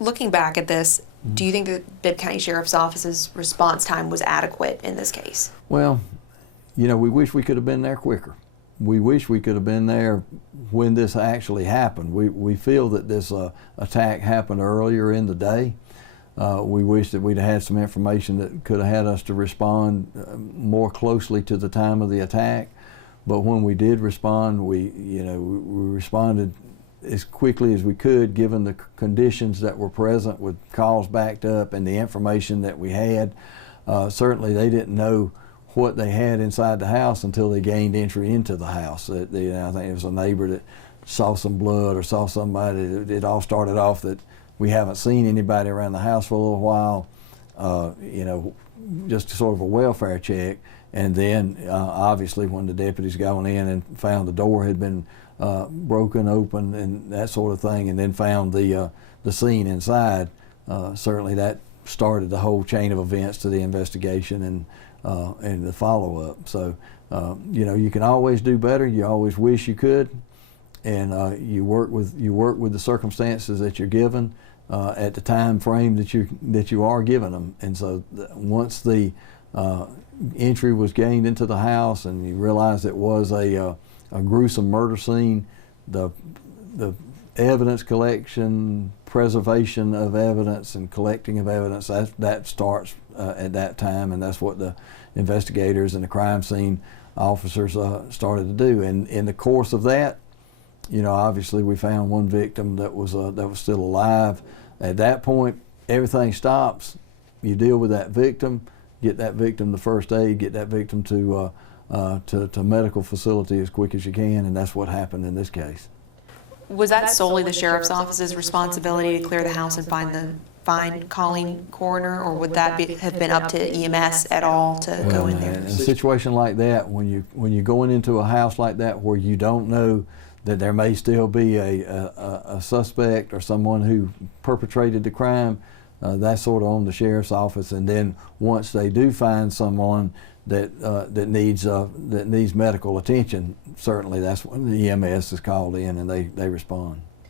Looking back at this, do you think that Bibb County Sheriff's Office's response time was adequate in this case? Well, you know, we wish we could have been there quicker. We wish we could have been there when this actually happened. We feel that this attack happened earlier in the day. We wish that we'd had some information that could have had us to respond more closely to the time of the attack. But when we did respond, we responded as quickly as we could, given the conditions that were present with calls backed up and the information that we had. Certainly they didn't know what they had inside the house until they gained entry into the house. I think it was a neighbor that saw some blood or saw somebody. It all started off that we haven't seen anybody around the house for a little while, just sort of a welfare check. And then obviously when the deputies got in and found the door had been broken open and that sort of thing, and then found the scene inside, certainly that started the whole chain of events to the investigation and the follow-up. So you can always do better. You always wish you could, and you work with the circumstances that you're given at the time frame that you are given them. And so once the entry was gained into the house and you realized it was a gruesome murder scene, the evidence collection, preservation of evidence, and collecting of evidence, that starts at that time, and that's what the investigators and the crime scene officers started to do. And in the course of that, obviously we found one victim that was still alive. At that point, everything stops. You deal with that victim, get that victim the first aid, get that victim to medical facility as quick as you can, and that's what happened in this case. Was that solely the sheriff's office's responsibility to clear the house and find calling coroner, or would that have been up to EMS at all to go in there? In a situation like that, when you're going into a house like that where you don't know that there may still be a suspect or someone who perpetrated the crime, that's sort of on the sheriff's office. And then once they do find someone that needs medical attention, certainly that's when the EMS is called in and they respond.